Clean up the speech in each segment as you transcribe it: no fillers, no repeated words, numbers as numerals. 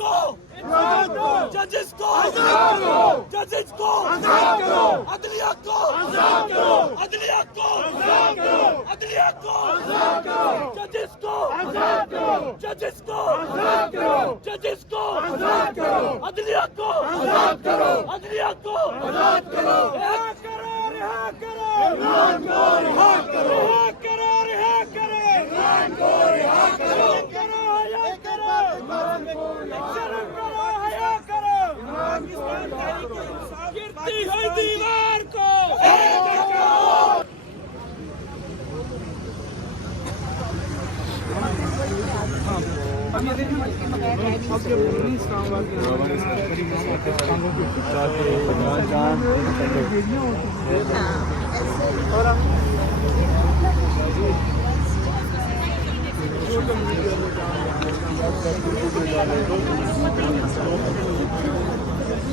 को जजेस को जजेस को अदलिया को अदलिया को अदलिया को जजेस को जजेस को जजेस को अदलिया को अदलिया को रिहा करो रिहा करो इमरान को रिहा करो रिहा करो रिहा करो इमरान को रिहा करो हया करो शर्म करो हया करो गिरती हुई दीवार को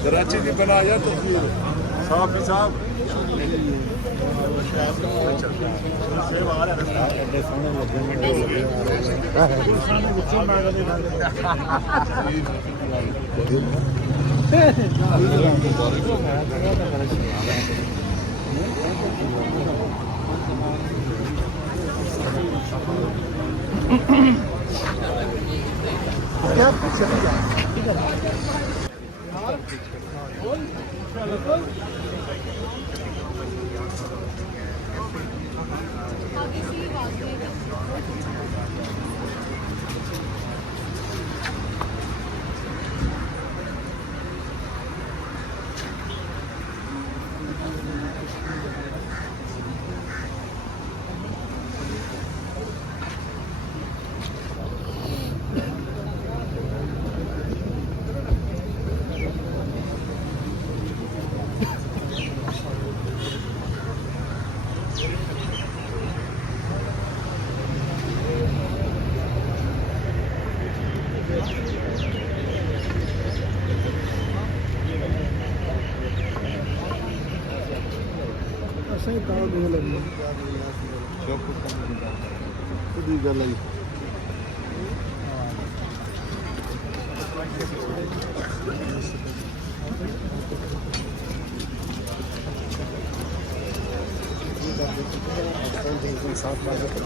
कराची की बनाया तस्वीर साहब भी साहब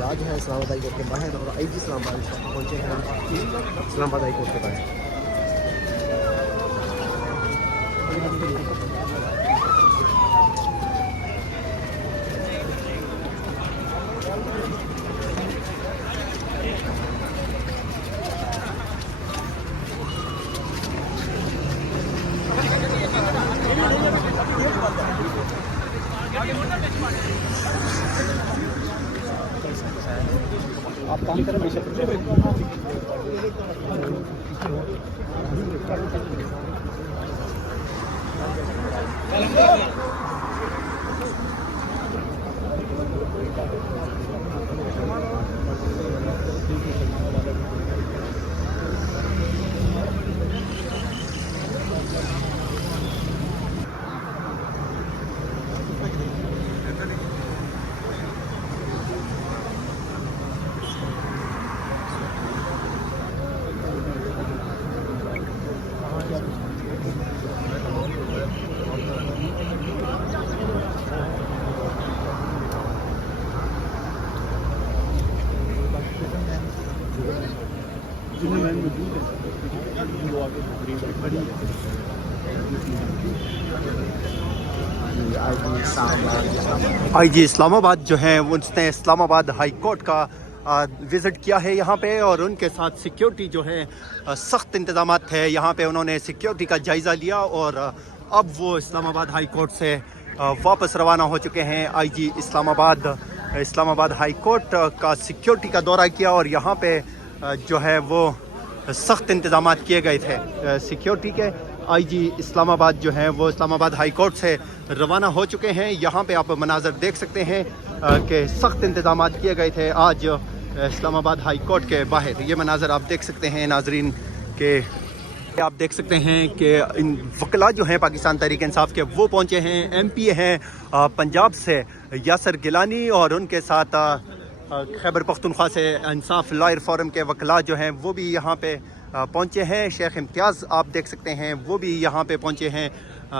आज है इस्लामाबाद हाई कोर्ट के बाहर और आईजी इस्लामाबाद पहुंचे हैं इस्लामाबाद हाई कोर्ट के बाहर। आप काम करें आईजी इस्लामाबाद जो हैं उसने इस्लामाबाद हाई कोर्ट का विज़िट किया है यहाँ पे और उनके साथ सिक्योरिटी जो है सख्त इंतज़ामात थे। यहाँ पे उन्होंने सिक्योरिटी का जायज़ा लिया और अब वो इस्लामाबाद हाई कोर्ट से वापस रवाना हो चुके हैं। आईजी इस्लामाबाद हाई कोर्ट का सिक्योरिटी का दौरा किया और यहाँ पे जो है वो सख्त इंतज़ामात किए गए थे सिक्योरिटी के। आईजी इस्लामाबाद जो है वो इस्लामाबाद हाई कोर्ट से रवाना हो चुके हैं। यहाँ पे आप मनाज़र देख सकते हैं कि सख्त इंतज़ामात किए गए थे आज इस्लामाबाद हाई कोर्ट के बाहर। ये मनाज़र आप देख सकते हैं नाजरीन के आप देख सकते हैं कि इन वकला जो हैं पाकिस्तान तहरीक इंसाफ के वो पहुँचे हैं। MP हैं पंजाब से यासर गिलानी और उनके साथ खैबर पख्तूनख्वा से इंसाफ लॉयर फोरम के वकला जो हैं वो भी यहाँ पे पहुंचे हैं। शेख इम्तियाज़ आप देख सकते हैं वो भी यहाँ पे पहुंचे हैं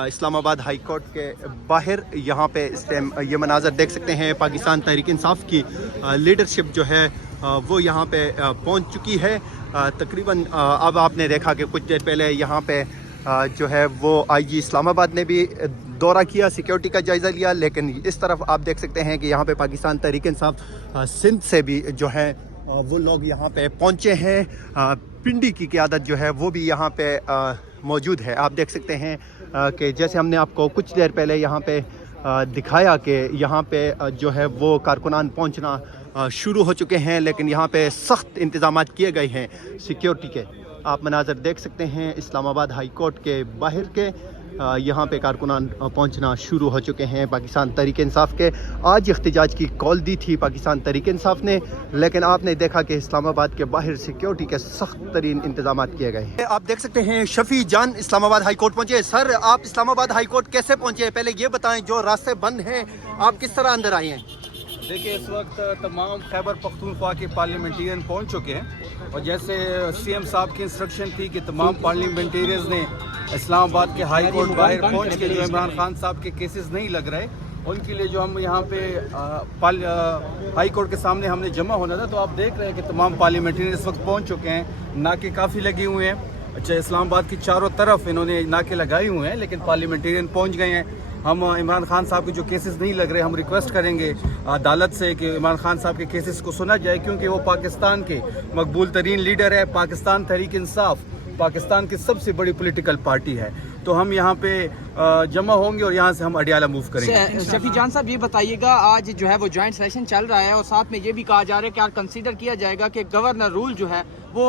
इस्लामाबाद हाई कोर्ट के बाहर। यहाँ पे इस टाइम ये मनाज़र देख सकते हैं, पाकिस्तान तहरीक इंसाफ की लीडरशिप जो है वो यहाँ पे पहुंच चुकी है। तकरीबन अब आपने देखा कि कुछ देर पहले यहाँ पे जो है वो IG इस्लामाबाद ने भी दौरा किया, सिक्योरिटी का जायज़ा लिया। लेकिन इस तरफ आप देख सकते हैं कि यहाँ पे पाकिस्तान तहरीक इंसाफ सिंध से भी जो है वो लोग यहाँ पे पहुँचे हैं। पिंडी की क़यादत जो है वो भी यहाँ पे मौजूद है। आप देख सकते हैं कि जैसे हमने आपको कुछ देर पहले यहाँ पे दिखाया कि यहाँ पे जो है वो कारकुनान पहुँचना शुरू हो चुके हैं, लेकिन यहाँ पे सख्त इंतज़ामात किए गए हैं सिक्योरिटी के। आप मनाज़र देख सकते हैं इस्लामाबाद हाई कोर्ट के बाहर के। यहाँ पे कारकुनान पहुँचना शुरू हो चुके हैं। पाकिस्तान तहरीक इंसाफ के आज इख्तिजाज की कॉल दी थी पाकिस्तान तहरीक इंसाफ ने, लेकिन आपने देखा कि इस्लामाबाद के बाहर सिक्योरिटी के सख्त तरीन इंतजाम किए गए हैं। आप देख सकते हैं शफी जान इस्लामाबाद हाई कोर्ट पहुँचे। सर, आप इस्लामाबाद हाई कोर्ट कैसे पहुँचे, पहले ये बताएं। जो रास्ते बंद हैं, आप किस तरह अंदर आए हैं? देखिए, इस वक्त तमाम खैबर पख्तूनख्वा के पार्लियामेंटेरियन पहुंच चुके हैं और जैसे CM साहब की इंस्ट्रक्शन थी कि तमाम पार्लियामेंटेरियंस ने इस्लामाबाद के हाई कोर्ट बाहर पहुंच के जो इमरान खान साहब के केसेस नहीं लग रहे उनके लिए जो हम यहाँ पे हाई कोर्ट के सामने हमने जमा होना था, तो आप देख रहे हैं कि तमाम पार्लियामेंटेरियन इस वक्त पहुँच चुके हैं। नाके काफ़ी लगे हुए हैं। अच्छा, इस्लामाबाद की चारों तरफ इन्होंने नाके लगाए हुए हैं, लेकिन पार्लियामेंटेरियन पहुँच गए हैं। हम इमरान खान साहब के जो केसेस नहीं लग रहे, हम रिक्वेस्ट करेंगे अदालत से कि इमरान खान साहब के केसेस को सुना जाए, क्योंकि वो पाकिस्तान के मकबूल तरीन लीडर है। पाकिस्तान तहरीक इंसाफ पाकिस्तान की सबसे बड़ी पॉलिटिकल पार्टी है। तो हम यहाँ पे जमा होंगे और यहाँ से हम अडियाला मूव करेंगे। शफी जान साहब, ये बताइएगा, आज जो है वो जॉइंट सेशन चल रहा है और साथ में ये भी कहा जा रहा है कि कंसीडर किया जाएगा कि गवर्नर रूल जो है वो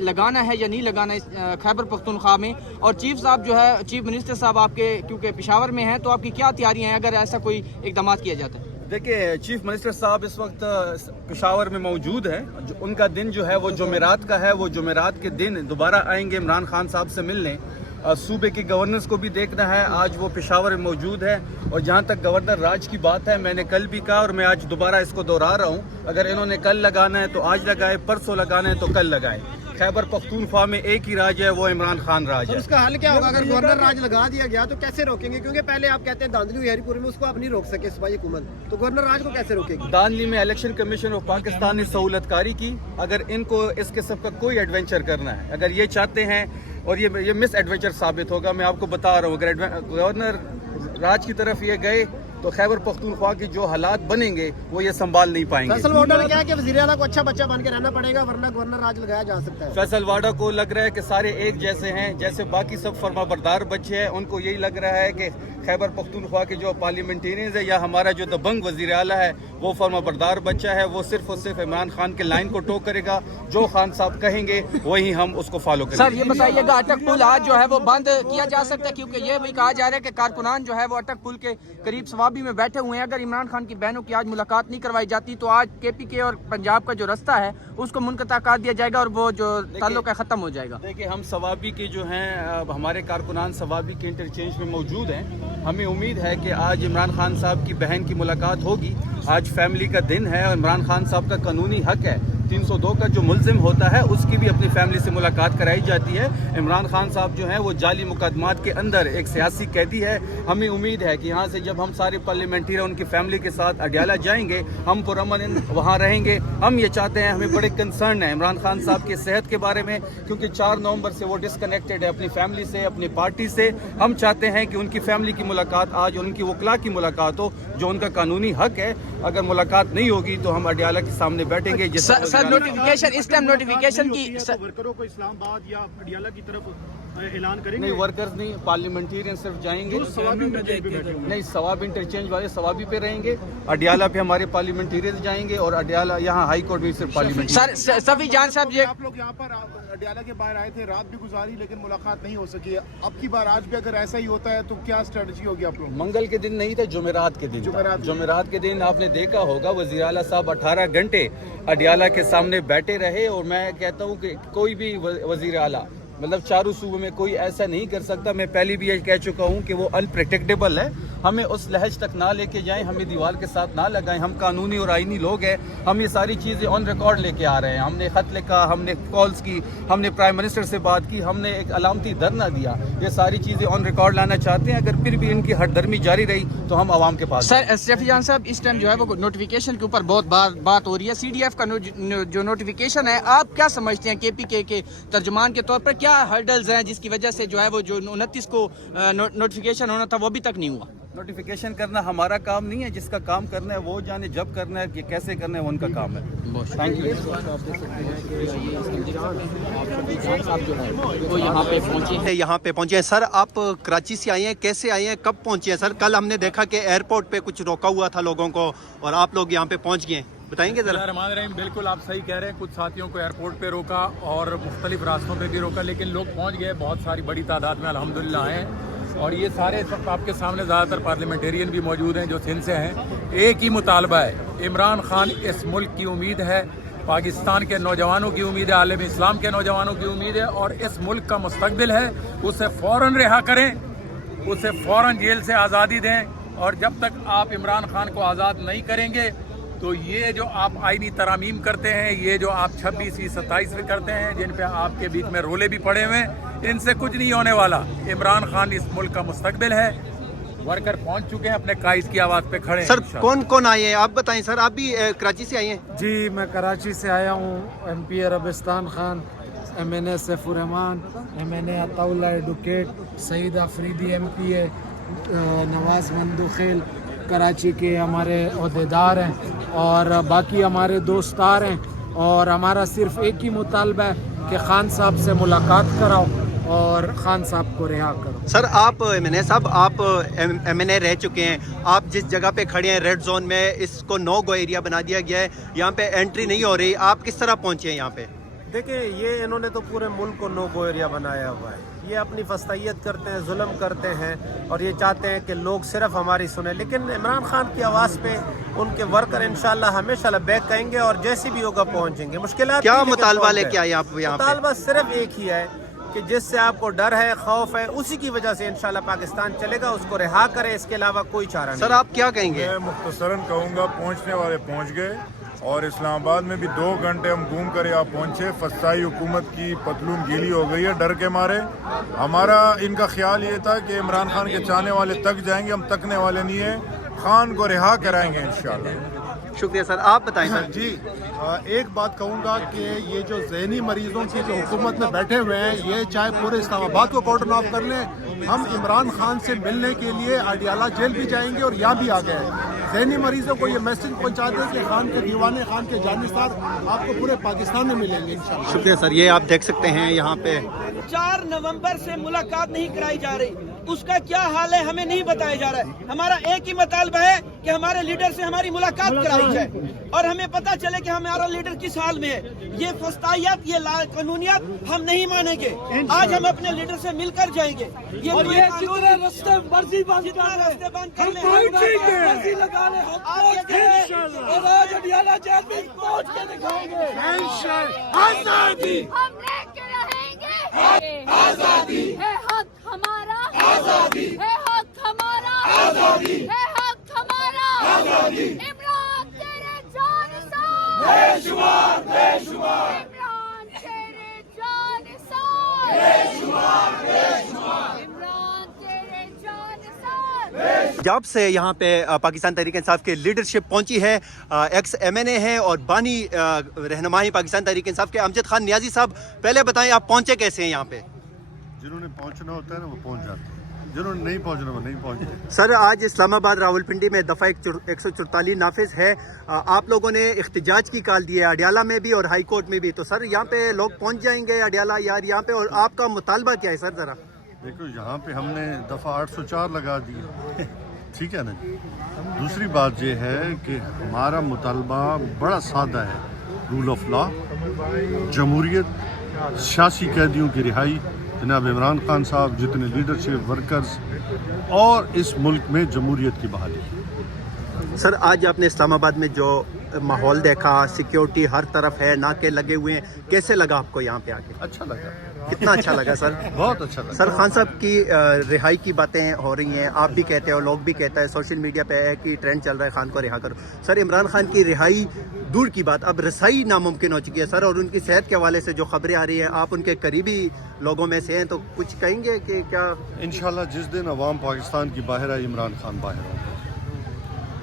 लगाना है या नहीं लगाना इस खैबर पख्तूनख्वा में। और चीफ साहब जो है, चीफ मिनिस्टर साहब आपके क्योंकि पेशावर में हैं, तो आपकी क्या तैयारियां हैं अगर ऐसा कोई इकदाम किया जाता है? देखिए, चीफ मिनिस्टर साहब इस वक्त पेशावर में मौजूद है। उनका दिन जो है वो जुमेरात का है। वो जुमेरात के दिन दोबारा आएंगे इमरान खान साहब से मिलने। सूबे के गवर्नर्स को भी देखना है। आज वो पेशावर में मौजूद है। और जहाँ तक गवर्नर राज की बात है, मैंने कल भी कहा और मैं आज दोबारा इसको दोहरा रहा हूँ, अगर इन्होंने कल लगाना है तो आज लगाए, परसों लगाना है तो कल लगाए। खैबर पख्तूनख्वा में एक ही राज है, वो इमरान खान राज है। उसका हल क्या होगा अगर गवर्नर राज लगा दिया गया तो कैसे रोकेंगे? क्योंकि पहले आप कहते हैं धांधली हुई हरिपुर में, उसको आप नहीं रोक सके सूबाई हुकूमत, तो गवर्नर राज को कैसे रोकेगी? दानली में इलेक्शन कमीशन ऑफ पाकिस्तान ने सहूलतकारी की। अगर इनको इस किस्म का कोई एडवेंचर करना है, अगर ये चाहते हैं, और ये मिस एडवेंचर साबित होगा, मैं आपको बता रहा हूँ, अगर गवर्नर राज की तरफ ये गए तो खैबर पख्तूनख्वा की जो हालात बनेंगे वो ये संभाल नहीं पाएंगे। फैसल वाडा ने कहा कि वज़ीर आला को अच्छा बच्चा बन के रहना पड़ेगा, वरना गवर्नर राज लगाया जा सकता है। फैसल वाडा को लग रहा है कि सारे एक जैसे हैं, जैसे बाकी सब फर्माबरदार बच्चे हैं। उनको यही लग रहा है कि खैबर पख्तूनख्वा के जो पार्लियामेंटेरियंस है या हमारा जो दबंग वज़ीर आला है वो फर्माबरदार बच्चा है। वो सिर्फ और सिर्फ इमरान खान के लाइन को टो करेगा। जो खान साहब कहेंगे वही हम उसको फॉलो करेंगे। सर, ये बताइएगा, अटक पुल आज जो है वो बंद किया जा सकता है? क्योंकि ये भी कहा जा रहा है कि कारकुनान जो है वो अटक पुल के करीब सवाबी में बैठे हुए हैं। अगर इमरान खान की बहनों की आज मुलाकात नहीं करवाई जाती तो आज KPK और पंजाब का जो रास्ता है उसको मुनक़ता कर दिया जाएगा और वो जो ताल्लुक है ख़त्म हो जाएगा। देखिए, हम सवाबी के जो हैं, हमारे कारकुनान सवाबी के इंटरचेंज में मौजूद हैं। हमें उम्मीद है कि आज इमरान खान साहब की बहन की मुलाकात होगी। आज फैमिली का दिन है और इमरान खान साहब का कानूनी हक है 302 का जो मुल्जिम होता है उसकी भी अपनी फैमिली से मुलाकात कराई जाती है। इमरान खान साहब जो हैं वो जाली मुकदमात के अंदर एक सियासी कैदी है। हमें उम्मीद है कि यहाँ से जब हम सारे पार्लियामेंटेरियन उनकी फैमिली के साथ अडियाला जाएंगे, हम पुरअमन वहाँ रहेंगे। हम ये चाहते हैं, हमें बड़े कंसर्न है इमरान खान साहब की सेहत के बारे में, क्योंकि 4 नवंबर से वो डिसकनेक्टेड है अपनी फैमिली से, अपनी पार्टी से। हम चाहते हैं कि उनकी फैमिली की मुलाकात आज, उनकी वकला की मुलाकात हो, जो उनका कानूनी हक है। अगर मुलाकात नहीं होगी तो हम अडियाला के सामने बैठेंगे। सर, नोटिफिकेशन इस टाइम नोटिफिकेशन की वर्करों को इस्लामाबाद या अडियाला की तरफ ऐलान करेंगे? नहीं, वर्कर्स नहीं, पार्लियामेंटेरियन सिर्फ जाएंगे। नहीं, सवाब इंटरचेंज वाले सवाबी पे रहेंगे। अडियाला पे हमारे पार्लियामेंटेरियन जाएंगे और अडियाला यहाँ हाई कोर्ट भी सिर्फ पार्लियामेंट। सर, सफी जान साहब, ये आप लोग यहाँ पर अडियाला के बाहर आए थे, रात भी गुजारी, लेकिन मुलाकात नहीं हो सकी। अब की बार आज भी अगर ऐसा ही होता है तो क्या स्ट्रेटजी होगी आप लोग? मंगल के दिन नहीं था, जुमेरात के दिन। जुमेरात के दिन आपने देखा होगा वज़ीर आला साहब 18 घंटे अडियाला के सामने बैठे रहे। और मैं कहता हूँ कि कोई भी वज़ीर आला, मतलब चारों सूबे में कोई ऐसा नहीं कर सकता। मैं पहले भी ये कह चुका हूँ कि वो अनप्रेडिक्टेबल है ہمیں اس لہج تک نہ لے کے جائیں, ہمیں دیوار کے ساتھ نہ لگائیں. ہم قانونی اور آئینی لوگ ہیں, ہم یہ ساری چیزیں آن ریکارڈ لے کے آ رہے ہیں. ہم نے خط لکھا, ہم نے کالز کی, ہم نے پرائم منسٹر سے بات کی, ہم نے ایک علامتی دھرنا دیا. یہ ساری چیزیں آن ریکارڈ لانا چاہتے ہیں. اگر پھر بھی ان کی ہٹ درمی جاری رہی تو ہم عوام کے پاس. سر شفیع جان صاحب, اس ٹائم جو ہے وہ نوٹیفیکیشن کے اوپر بہت بات ہو رہی ہے. سی ڈی ایف کا جو نوٹیفیکیشن ہے, آپ کیا سمجھتے ہیں کے پی کے ترجمان کے طور پر کیا ہرڈلز ہیں جس کی وجہ سے جو ہے وہ جو 29 کو نوٹیفیکیشن ہونا تھا وہ ابھی تک نہیں ہوا؟ نوٹیفیکیشن کرنا ہمارا کام نہیں ہے, جس کا کام کرنا ہے وہ جانے, جب کرنا ہے کہ کیسے کرنا ہے وہ ان کا کام ہے. Thank you. یہاں پہ پہنچے ہیں. سر آپ کراچی سے آئے ہیں, کیسے آئے ہیں, کب پہنچے ہیں سر؟ کل ہم نے دیکھا کہ ایئرپورٹ پہ کچھ روکا ہوا تھا لوگوں کو اور آپ لوگ یہاں پہ پہنچ گئے ہیں, بتائیں گے ذرا؟ الرحمن الرحیم. بالکل آپ صحیح کہہ رہے ہیں, کچھ ساتھیوں کو ایئرپورٹ پہ روکا اور مختلف راستوں پہ بھی روکا, لیکن لوگ پہنچ گئے. بہت ساری بڑی تعداد میں الحمدللہ ہیں, اور یہ سارے اس وقت آپ کے سامنے زیادہ تر پارلیمنٹیرین بھی موجود ہیں جو سندھ سے ہیں. ایک ہی مطالبہ ہے, عمران خان اس ملک کی امید ہے, پاکستان کے نوجوانوں کی امید ہے, عالم اسلام کے نوجوانوں کی امید ہے, اور اس ملک کا مستقبل ہے. اسے فوراً رہا کریں, اسے فوراً جیل سے آزادی دیں, اور جب تک آپ عمران خان کو آزاد نہیں کریں گے تو یہ جو آپ آئینی ترامیم کرتے ہیں, یہ جو آپ 26ویں 27ویں کرتے ہیں, جن پہ آپ کے بیچ میں رولے بھی پڑے ہوئے ہیں, ان سے کچھ نہیں ہونے والا. عمران خان اس ملک کا مستقبل ہے. ورکر پہنچ چکے ہیں, اپنے قائد کی آواز پہ کھڑے ہیں. سر کون کون آئے ہیں آپ بتائیں سر؟ آپ بھی کراچی سے آئے ہیں؟ جی میں کراچی سے آیا ہوں. M P Arbistan Khan, M N A Saif ur Rehman, M N A Atta Ullah advocate, Saeed Afridi M P ہے, نواز مندوخیل کراچی کے ہمارے عہدیدار ہیں, اور باقی ہمارے دوستار ہیں. اور ہمارا صرف ایک ہی مطالبہ ہے کہ خان صاحب سے ملاقات کراؤ اور خان صاحب کو رہا کرو. سر آپ ایم این اے صاحب, آپ ایم این اے رہ چکے ہیں, آپ جس جگہ پہ کھڑے ہیں ریڈ زون میں, اس کو نو گو ایریا بنا دیا گیا ہے, یہاں پہ انٹری نہیں ہو رہی, آپ کس طرح پہنچے ہیں یہاں پہ؟ دیکھیں یہ انہوں نے تو پورے ملک کو نو گو ایریا بنایا ہوا ہے. یہ اپنی فسطائیت کرتے ہیں, ظلم کرتے ہیں, اور یہ چاہتے ہیں کہ لوگ صرف ہماری سنیں. لیکن عمران خان کی آواز پہ ان کے ورکر انشاءاللہ ہمیشہ لبیک کہیں گے, اور جیسی بھی ہوگا پہنچیں گے. مشکلات کیا مطالبہ لے کے آئے آپ یہاں پہ؟ مطالبہ صرف ایک ہی ہے کہ جس سے آپ کو ڈر ہے, خوف ہے, اسی کی وجہ سے انشاءاللہ پاکستان چلے گا, اس کو رہا کرے, اس کے علاوہ کوئی چارہ نہیں. سر آپ کیا کہیں گے؟ میں مختصراً کہوں گا, پہنچنے والے پہنچ گئے, اور اسلام آباد میں بھی 2 گھنٹے ہم گھوم کر یہاں پہنچے. فسطائی حکومت کی پتلون گیلی ہو گئی ہے ڈر کے مارے. ہمارا ان کا خیال یہ تھا کہ عمران خان کے چاہنے والے تک جائیں گے, ہم تکنے والے نہیں ہیں, خان کو رہا کرائیں گے انشاءاللہ. شکریہ سر. آپ بتائیں سر. جی ایک بات کہوں گا کہ یہ جو ذہنی مریضوں کی جو حکومت میں بیٹھے ہوئے ہیں, یہ چاہے پورے اسلام آباد کو کارڈن آف کر لیں, ہم عمران خان سے ملنے کے لیے اڈیالہ جیل بھی جائیں گے اور یہاں بھی آ گئے ہیں. ذہنی مریضوں کو یہ میسج پہنچا دیں کہ خان کے دیوانے, خان کے جانثار آپ کو پورے پاکستان میں ملیں گے انشاءاللہ. شکریہ سر. یہ آپ دیکھ سکتے ہیں یہاں پہ 4 نومبر سے ملاقات نہیں کرائی جا رہی, اس کا کیا حال ہے ہمیں نہیں بتایا جا رہا ہے. ہمارا ایک ہی مطالبہ ہے کہ ہمارے لیڈر سے ہماری ملاقات کرائی جائے, اور ہمیں پتہ چلے کہ ہمارا لیڈر کس حال میں ہے. یہ فسطائیت, یہ قانونیت ہم نہیں مانیں گے. آج ہم اپنے لیڈر سے مل کر جائیں گے. یہ جتنے راستے مرضی بند کر لیں, مرضی لگا لیں, اور آج اڈیالہ جیل میں پہنچ کے دکھائیں گے. آزادی ہم لے کے رہیں گے, آزادی ہے حق ہمارا, آزادی ہے حق ہمارا, آزادی ہے حق ہمارا, آزادی. عمران تیرے جانثار بے شمار, بے شمار. عمران تیرے جانثار بے شمار, بے شمار. عمران تیرے جانثار. جب سے یہاں پہ پاکستان تحریک انصاف کے لیڈرشپ پہنچی ہے, ایکس ایم این اے ہیں اور بانی رہنمائی پاکستان تحریک انصاف کے امجد خان نیازی صاحب, پہلے بتائیں آپ پہنچے کیسے ہیں یہاں پہ؟ جنہوں نے پہنچنا ہوتا ہے نا وہ پہنچ جاتے ہیں, جنہوں نے نہیں پہنچنا وہ نہیں پہنچتے. سر آج اسلام آباد راولپنڈی میں دفعہ 144 نافذ ہے, آپ لوگوں نے احتجاج کی کال دی ہے اڈیالہ میں بھی اور ہائی کورٹ میں بھی, تو سر یہاں پہ لوگ پہنچ جائیں گے اڈیالہ یار یہاں پہ, اور آپ کا مطالبہ کیا ہے سر ذرا؟ دیکھو یہاں پہ ہم نے دفعہ 804 لگا دی, ٹھیک ہے نا. دوسری بات یہ ہے کہ ہمارا مطالبہ بڑا سادہ ہے, رول آف لا, جمہوریت, سیاسی قیدیوں کی رہائی, جناب عمران خان صاحب, جتنے لیڈرشپ ورکرز, اور اس ملک میں جمہوریت کی بحالی. سر آج آپ نے اسلام آباد میں جو ماحول دیکھا, سیکیورٹی ہر طرف ہے, ناکے لگے ہوئے ہیں, کیسے لگا آپ کو یہاں پہ آ کے؟ اچھا لگا. کتنا اچھا لگا سر؟ بہت اچھا لگا. سر خان صاحب کی رہائی کی باتیں ہو رہی ہیں، آپ بھی کہتے ہو، لوگ بھی کہتا ہے، سوشل میڈیا پہ ہے کہ ٹرینڈ چل رہا ہے خان کو رہا کرو. سر عمران خان کی رہائی دور کی بات، اب رسائی ناممکن ہو چکی ہے سر، اور ان کی صحت کے حوالے سے جو خبریں آ رہی ہیں، آپ ان کے قریبی لوگوں میں سے ہیں، تو کچھ کہیں گے کہ کیا؟ انشاءاللہ جس دن عوام پاکستان کی باہر آئی عمران خان باہر ہوں گے،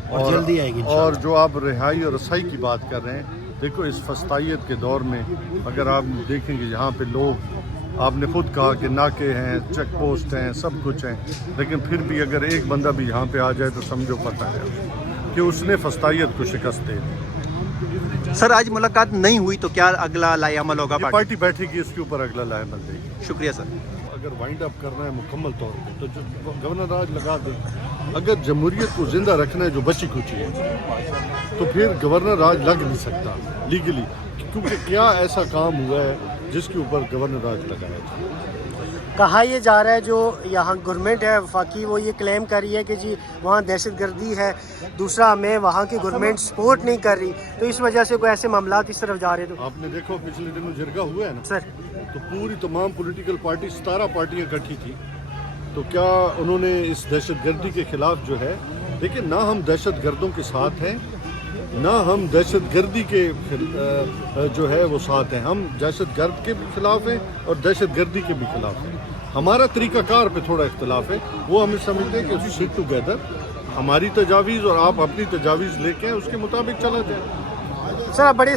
اور جلدی آئے گی انشاءاللہ. اور جو آپ رہائی اور رسائی کی بات کر رہے ہیں، دیکھو اس فسطائیت کے دور میں اگر آپ دیکھیں گے یہاں پہ لوگ، آپ نے خود کہا کہ ناکے ہیں، چیک پوسٹ ہیں، سب کچھ ہیں، لیکن پھر بھی اگر ایک بندہ بھی یہاں پہ آ جائے تو سمجھو پتہ ہے کہ اس نے فسطائیت کو شکست دے دی. سر آج ملاقات نہیں ہوئی تو کیا اگلا لائے عمل ہوگا؟ یہ پارٹی بیٹھے گی، اس کے اوپر اگلا لائے عمل دے گی. شکریہ سر. اگر وائنڈ اپ کرنا ہے مکمل طور پہ تو جو گورنر راج لگا دیں. اگر جمہوریت کو زندہ رکھنا ہے جو بچی کچی ہے تو پھر گورنر راج لگ نہیں سکتا لیگلی، کیونکہ کیا ایسا کام ہوا ہے جس کے اوپر گورنر راج لگایا تھا. کہا یہ جا رہا ہے جو یہاں گورنمنٹ ہے وفاقی، وہ یہ کلیم کر رہی ہے کہ جی وہاں دہشت گردی ہے، دوسرا ہمیں وہاں کی گورنمنٹ سپورٹ نہیں کر رہی، تو اس وجہ سے کوئی ایسے معاملات اس طرف جا رہے. تو آپ نے دیکھو پچھلے دنوں جرگہ ہوا ہے نا سر، تو پوری تمام پولیٹیکل پارٹی 17 پارٹیاں اکٹھی تھی، تو کیا انہوں نے اس دہشت گردی کے خلاف جو ہے، دیکھیں نہ ہم دہشت گردوں کے ساتھ ہیں نہ ہم دہشت گردی کے جو ہے وہ ساتھ ہیں، ہم دہشت گرد کے بھی خلاف ہیں اور دہشت گردی کے بھی خلاف ہیں. ہمارا طریقہ کار پہ تھوڑا اختلاف ہے، وہ ہمیں سمجھتے ہیں کہ سٹ ٹوگیدر ہماری تجاویز اور آپ اپنی تجاویز لے کے اس کے مطابق چلا جائے. سر بڑے